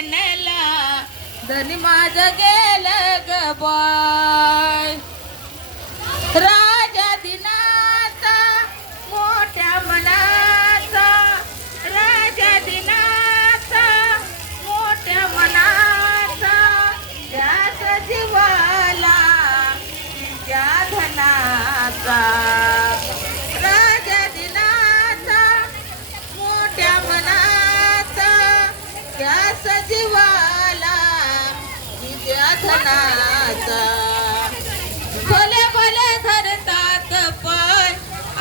नेला. धनी माझं गेलं ग बाय शासनाचा भले भले धरतात पाय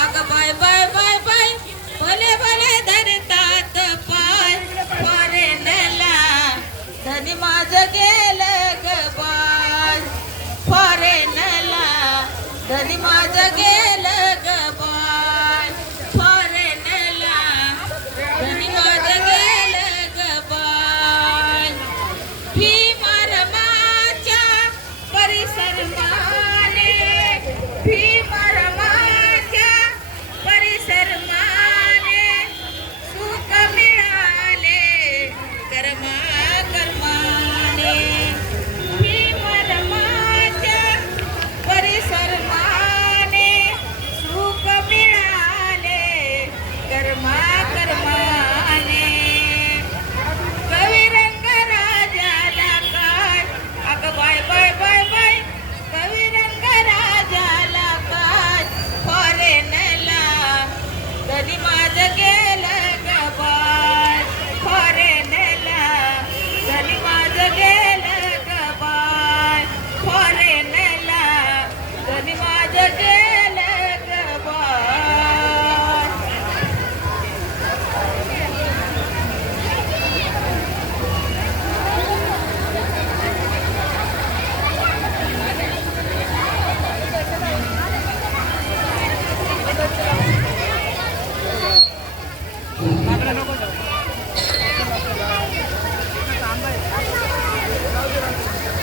अग बाय बाय बाय बाय भले भले धरतात पाय फॉरेनला धनी माझ गेल ग बाय फॉरेनला धनी माझ गेल ग बाय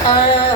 哎呀